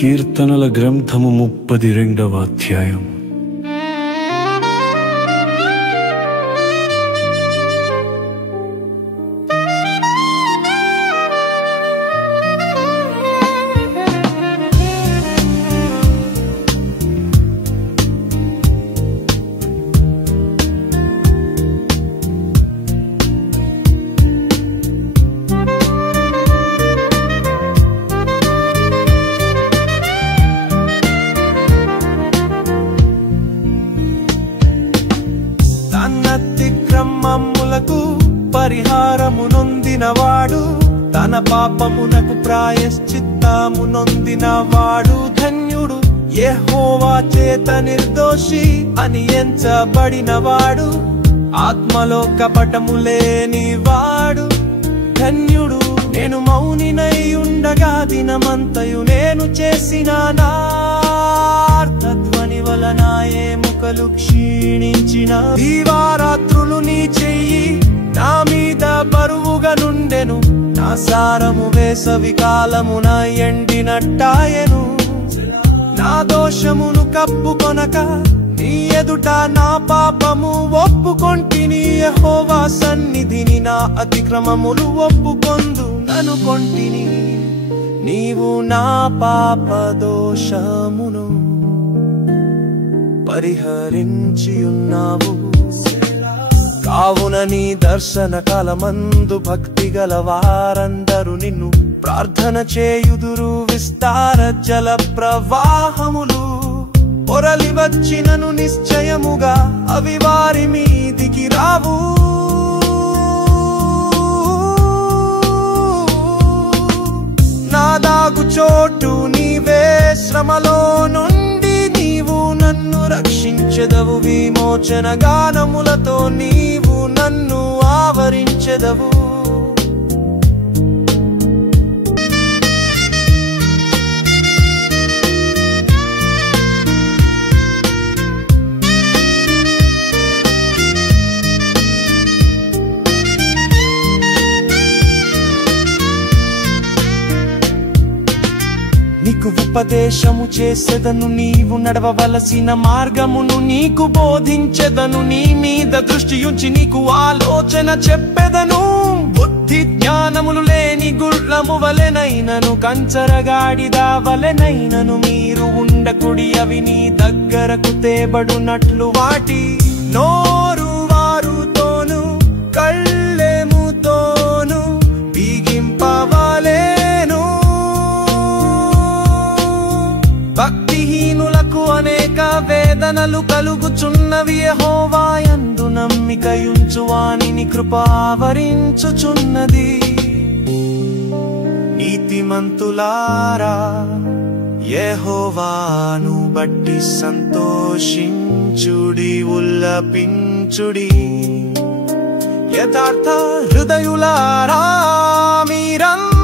కీర్తనల గ్రంథము 32వ అధ్యాయం. అతిక్రమములకు పరిహారము నొందినవాడు, తన పాపమునకు ప్రాయశ్చిత్తము నొందినవాడు ధన్యుడు. యెహోవా చేత నిర్దోషి అని ఎంచబడినవాడు, ఆత్మలో కపటము లేనివాడు ధన్యుడు. నేను మౌనినై ఉండగా దినమంతయు నేను చేసిన నార్తధ్వని వలన ఎముకలు క్షీణించిన. దీవారాత్రులు నీ చెయ్యి నా మీద బరువుగా నుండెను, నా సారము వేసవి కాలమున ఎండినట్టాయెను. నా దోషమును కప్పుకొనక నీ ఎదుట నా పాపము ఒప్పుకొంటిని. యెహోవా సన్నిధిని నా అతిక్రమములు ఒప్పుకొందుననుకొంటిని. నీవు నా పాప దోషమును పరిహరించి ఉన్నావు. కావున నీ దర్శన కాలమందు భక్తి గల వారందరూ నిన్ను ప్రార్థన చేయుదురు. విస్తార జల ప్రవాహములు పొరలి వచ్చినను నిశ్చయముగా అవి వారి మీదికి రావు. నా దాగు చోటు నీవే, శ్రమలో నుండి నీవు నన్ను రక్షించెదవు. విమోచన గానములతో నీవు నన్ను ఆవరించెదవు. నీకు ఉపదేశము చేసెదను, నీవు నడవవలసిన మార్గమును నీకు బోధించెదను. నీ మీద దృష్టి ఉంచి నీకు ఆలోచన చెప్పెదను. బుద్ధి జ్ఞానములు లేని గుర్రము వలెనైనను, కంచరగాడిద వలెనైనను మీరు ఉండకుడి. అవి నీ దగ్గరకు తేబడునట్లు వాటి నోరు వారుతోను కళ్ళెముతోను బిగింపవలెను. భక్తిహీనులకు అనేక వేదనలు కలుగుచున్నవి. యెహోవా యందు నమ్మికయుంచు వానిని కృప ఆవరించుచున్నది. నీతిమంతులారా యెహోవాను బట్టి సంతోషించుడి, ఉల్లపించుడి. యథార్థ హృదయులారా మీరందరూ